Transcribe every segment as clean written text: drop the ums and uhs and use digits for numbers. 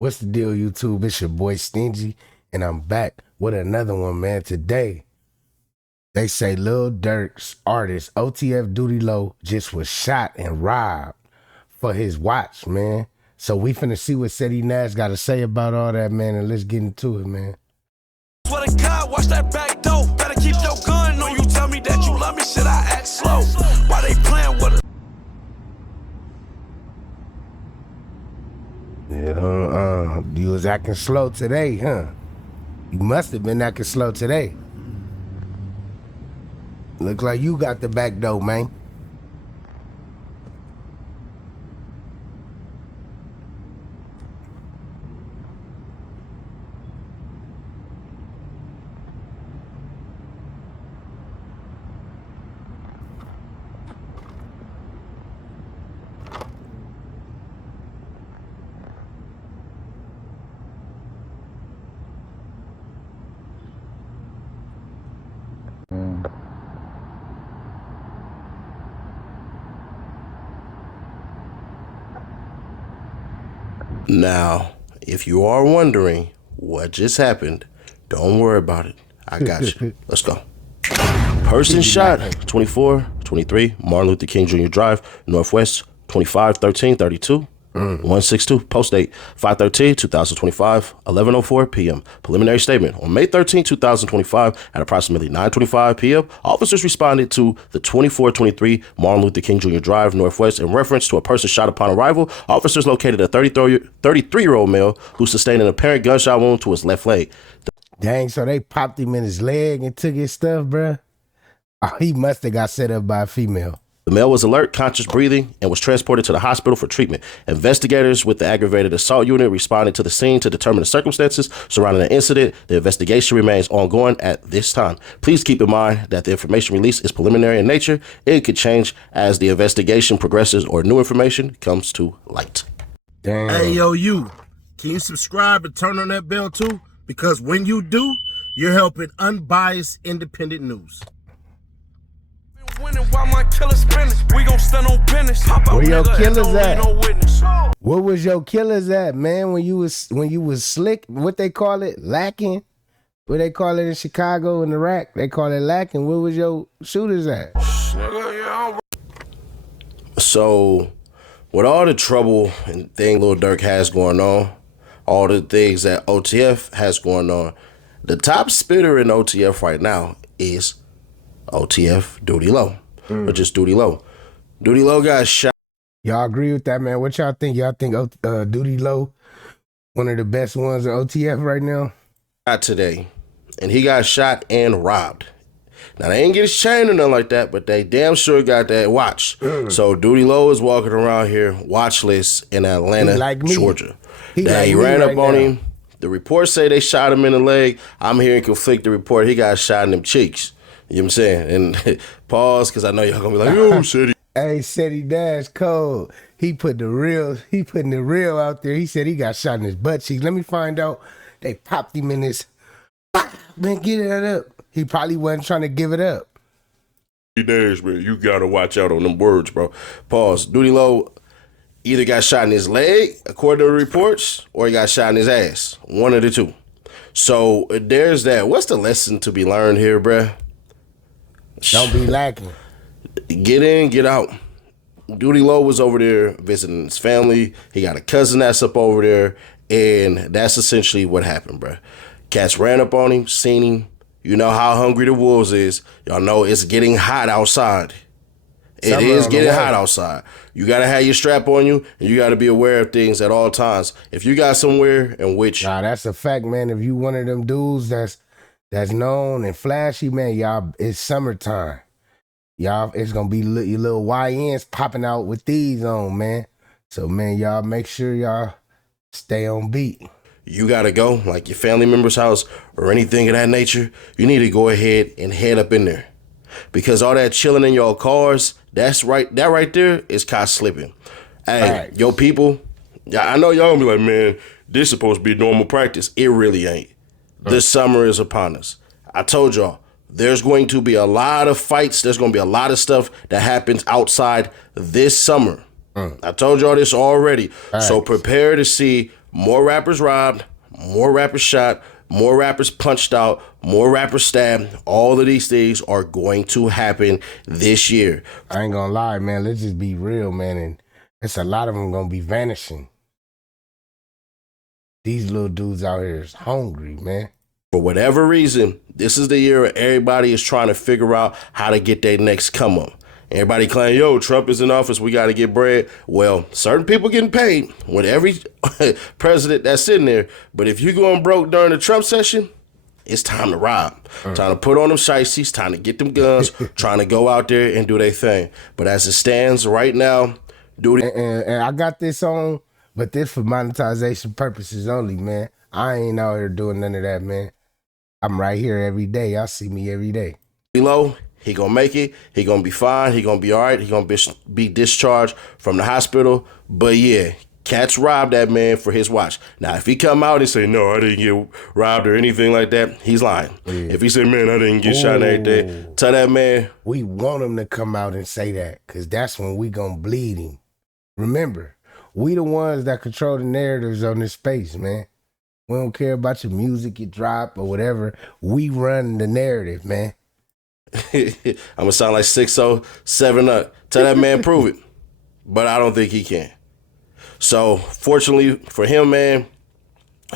What's the deal, YouTube? It's your boy Stingy, and I'm back with another one, man. Today, they say Lil Durk's artist, OTF Doodie Lo, just was shot and robbed for his watch, man. So we finna see what Ceddy Nash got to say about all that, man, and let's get into it, man. Swear to God, watch that back door. Better keep your gun on you. Tell me that you love me, should I act slow? Why they playing with us? Yeah, you was acting slow today, huh? You must have been acting slow today. Look like you got the back door, man. Now, if you are wondering what just happened, don't worry about it. I got you. Let's go. Person shot, 24, 23, Martin Luther King Jr. Drive, Northwest, 25, 13, 32. 162, post date 5/13/2025, 11:04 p.m. Preliminary statement. On May 13, 2025, at approximately 9:25 p.m., officers responded to the 2423 Martin Luther King Jr. Drive, Northwest, in reference to a person shot upon arrival. Officers located a 33-year-old male who sustained an apparent gunshot wound to his left leg. Dang, so they popped him in his leg and took his stuff, bruh? Oh, he must have got set up by a female. The male was alert, conscious, breathing, and was transported to the hospital for treatment. Investigators with the aggravated assault unit responded to the scene to determine the circumstances surrounding the incident. The investigation remains ongoing at this time. Please keep in mind that the information released is preliminary in nature. It could change as the investigation progresses or new information comes to light. Damn. Hey, yo, you. Can you subscribe and turn on that bell, too? Because when you do, you're helping unbiased, independent news. Winning while my killer spinning. We gon' stand on business. Pop out, Where your nigga, and killers don't at? need no witness. What was your killers at, man? When you was slick, what they call it, lacking? What they call it in Chicago in the rack? They call it lacking. Where was your shooters at? So, with all the trouble and thing Lil Durk has going on, all the things that OTF has going on, the top spitter in OTF right now is OTF Doodie Lo, or just Doodie Lo. Doodie Lo got shot. Y'all agree with that, man? What y'all think? Y'all think Doodie Lo one of the best ones in OTF right now? Today, and he got shot and robbed. Now, they ain't get his chain or nothing like that, but they damn sure got that watch. So Doodie Lo is walking around here watchless in Atlanta, like me. Georgia. He Ran right up on now. him. The reports say they shot him in the leg. I'm hearing conflicting report. He got shot in them cheeks. You know what I'm saying? And pause, because I know y'all gonna be like, yo, Ceddy. Hey, Ceddy Nash cold. He putting the real out there. He said he got shot in his butt cheeks. Let me find out. They popped him in his. Man, get that up. He probably wasn't trying to give it up. Nash, man, you gotta watch out on them words, bro. Pause. Doodie Lo either got shot in his leg, according to the reports, or he got shot in his ass. One of the two. So there's that. What's the lesson to be learned here, bruh? Don't be lacking. Get in, get out. Doodie Lo was over there visiting his family. He got a cousin that's up over there, and that's essentially what happened, bruh. Cats ran up on him, seen him. You know how hungry the wolves is. Y'all know it's getting hot outside. It is getting hot outside. You got to have your strap on you, and you got to be aware of things at all times. If you got somewhere in which... Nah, that's a fact, man. If you one of them dudes that's known and flashy, man, y'all, it's summertime. Y'all, it's going to be your little YNs popping out with these on, man. So, man, y'all make sure y'all stay on beat. You got to go, like your family member's house or anything of that nature, you need to go ahead and head up in there. Because all that chilling in your cars, that right there is caught slipping. Hey, Right. yo people, I know y'all gonna be like, man, this supposed to be normal practice. It really ain't. The summer is upon us. I told y'all, there's going to be a lot of fights. There's going to be a lot of stuff that happens outside this summer. I told y'all this already. So prepare to see more rappers robbed, more rappers shot, more rappers punched out, more rappers stabbed. All of these things are going to happen this year. I ain't gonna lie, man. Let's just be real, man. And it's a lot of them gonna be vanishing. These little dudes out here is hungry, man. For whatever reason, this is the year where everybody is trying to figure out how to get their next come up. Everybody claim, yo, Trump is in office, we got to get bread. Well, certain people getting paid with every president that's sitting there. But if you going broke during the Trump session, it's time to rob. Time to put on them shiesties, time to get them guns, trying to go out there and do their thing. But as it stands right now, and I got this on, but this for monetization purposes only, man. I ain't out here doing none of that, man. I'm right here every day. Y'all see me every day. Low, he gonna make it. He gonna be fine. He gonna be all right. He gonna be discharged from the hospital. But yeah, cats robbed that man for his watch. Now, if he come out and say, no, I didn't get robbed or anything like that, he's lying. Yeah. If he say, man, I didn't get shot every day, tell that man. We want him to come out and say that, because that's when we gonna bleed him. Remember, we the ones that control the narratives on this space, man. We don't care about your music, your drop, or whatever. We run the narrative, man. I'm gonna sound like 6-0, 7-up. Tell that man prove it. But I don't think he can. So, fortunately for him, man,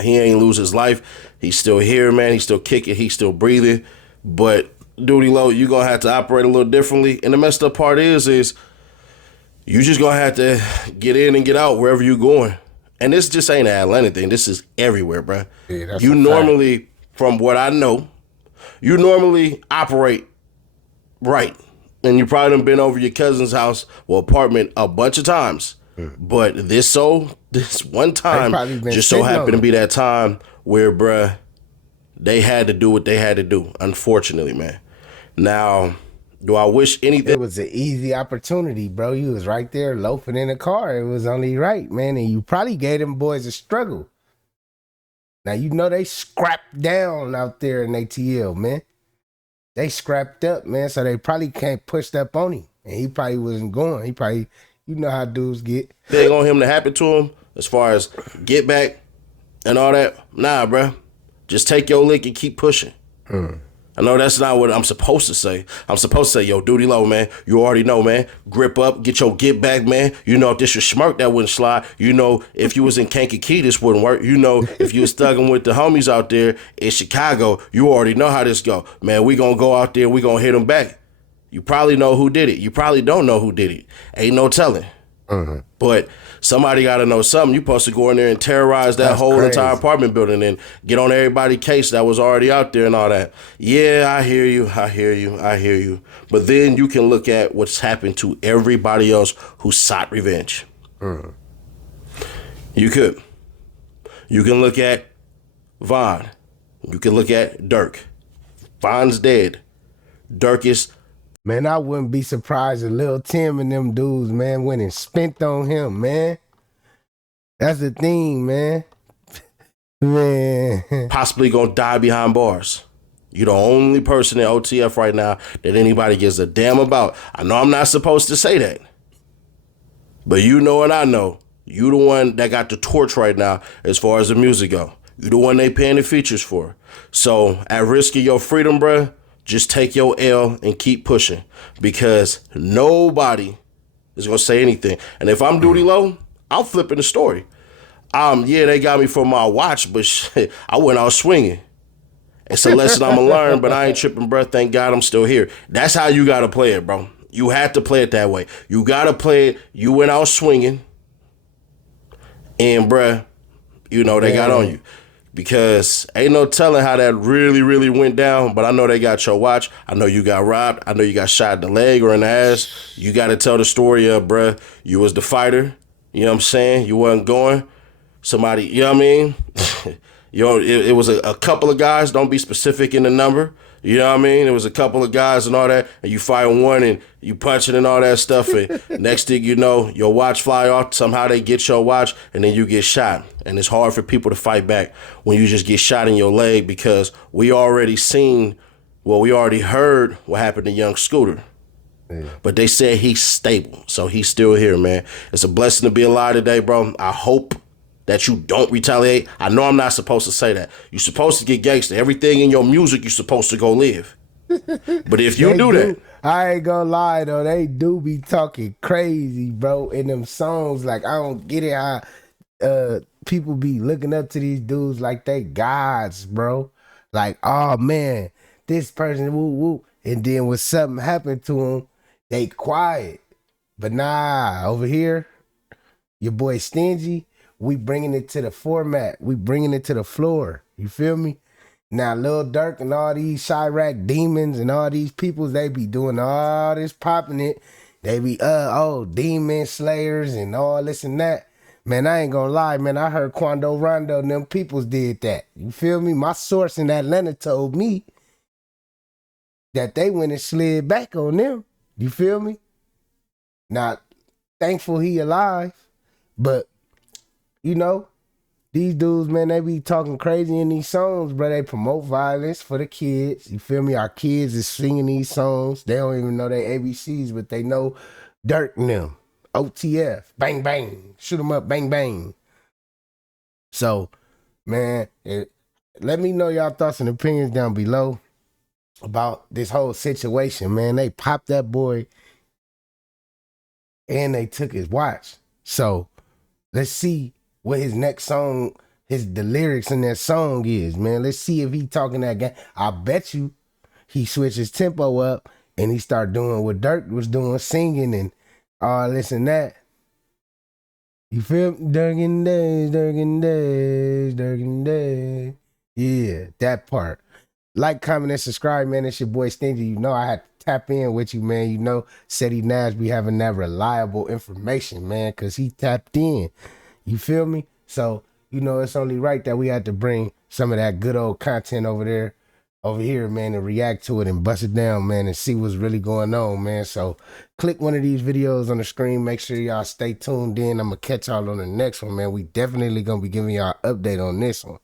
he ain't lose his life. He's still here, man. He's still kicking. He's still breathing. But, Doodie Lo, you're gonna have to operate a little differently. And the messed up part is you just gonna have to get in and get out wherever you're going. And this just ain't an Atlanta thing. This is everywhere, bro. Yeah, that's you normally, from what I know, you normally operate right. And you probably done been over your cousin's house or apartment a bunch of times. But this one time just so happened to be that time where, bruh, they had to do what they had to do, unfortunately, man. Now, do I wish anything? It was an easy opportunity, bro. You was right there loafing in a car. It was only right, man. And you probably gave them boys a struggle. Now, you know they scrapped down out there in ATL, man. They scrapped up, man. So they probably can't push up on him. And he probably wasn't going. He probably, you know how dudes get. Thing on him to happen to him as far as get back and all that. Nah, bro. Just take your lick and keep pushing. I know that's not what I'm supposed to say. I'm supposed to say, yo, Doodie Lo, man, you already know, man. Grip up, get your get back, man. You know, if this was Schmirk, that wouldn't slide. You know, if you was in Kankakee, this wouldn't work. You know, if you was thugging with the homies out there in Chicago, you already know how this go. Man, we gonna go out there, we gonna hit them back. You probably know who did it. You probably don't know who did it. Ain't no telling. But somebody got to know something. You supposed to go in there and terrorize that whole entire apartment building and get on everybody's case that was already out there and all that. Yeah, I hear you. I hear you. I hear you. But then you can look at what's happened to everybody else who sought revenge. You could. You can look at Von. You can look at Durk. Von's dead. Durk is... Man, I wouldn't be surprised if Lil Tim and them dudes, man, went and spent on him, man. That's the thing, man. Man. Possibly gonna die behind bars. You're the only person in OTF right now that anybody gives a damn about. I know I'm not supposed to say that. But you know and I know. You the one that got the torch right now as far as the music go. You the one they paying the features for. So at risk of your freedom, bruh, just take your L and keep pushing, because nobody is going to say anything. And if I'm Doodie Lo, I'm flipping the story. Yeah, they got me for my watch, but shit, I went out swinging. It's a lesson I'm going to learn, but I ain't tripping, bro. Thank God I'm still here. That's how you got to play it, bro. You had to play it that way. You got to play it. You went out swinging, and, bruh, you know, they got on you. Because ain't no telling how that really, really went down. But I know they got your watch. I know you got robbed. I know you got shot in the leg or in the ass. You got to tell the story of, bruh, you was the fighter. You know what I'm saying? You wasn't going. Somebody, you know what I mean? You know, it was a couple of guys. Don't be specific in the number. You know what I mean? It was a couple of guys and all that. And you fight one and you punching and all that stuff. And next thing you know, your watch fly off. Somehow they get your watch and then you get shot. And it's hard for people to fight back when you just get shot in your leg, because we already heard what happened to young Scooter. But they said he's stable. So he's still here, man. It's a blessing to be alive today, bro. I hope that you don't retaliate? I know I'm not supposed to say that. You're supposed to get gangster. Everything in your music, you're supposed to go live. But if you do that, I ain't gonna lie though, they do be talking crazy, bro, in them songs. Like, I don't get it how people be looking up to these dudes like they gods, bro. Like, oh man, this person, woo woo. And then when something happened to them, they quiet. But nah, over here, your boy Stingy, we bringing it to the format. We bringing it to the floor. You feel me? Now, Lil Durk and all these Chirac demons and all these peoples, they be doing all this popping it. They be, demon slayers and all this and that. Man, I ain't gonna lie, man. I heard Quando, Rondo and them peoples did that. You feel me? My source in Atlanta told me that they went and slid back on them. You feel me? Not thankful he alive, but, you know, these dudes, man, they be talking crazy in these songs, bro. They promote violence for the kids. You feel me? Our kids is singing these songs. They don't even know their ABCs, but they know Durk and them. OTF, bang, bang. Shoot them up, bang, bang. So, man, let me know y'all thoughts and opinions down below about this whole situation, man. They popped that boy and they took his watch. So, let's see what his next song, the lyrics in that song is, man. Let's see if he talking that game. I bet you he switched his tempo up and he start doing what Durk was doing, singing and all this and that. You feel me? Durkin days, Durkin days, Durkin days. Yeah, that part. Like, comment, and subscribe, man. It's your boy Stingy. You know I had to tap in with you, man. You know Ceddy Nash be having that reliable information, man, because he tapped in. You feel me? So, you know, it's only right that we had to bring some of that good old content over here, man, and react to it and bust it down, man, and see what's really going on, man. So click one of these videos on the screen. Make sure y'all stay tuned in. I'm going to catch y'all on the next one, man. We definitely going to be giving y'all an update on this one.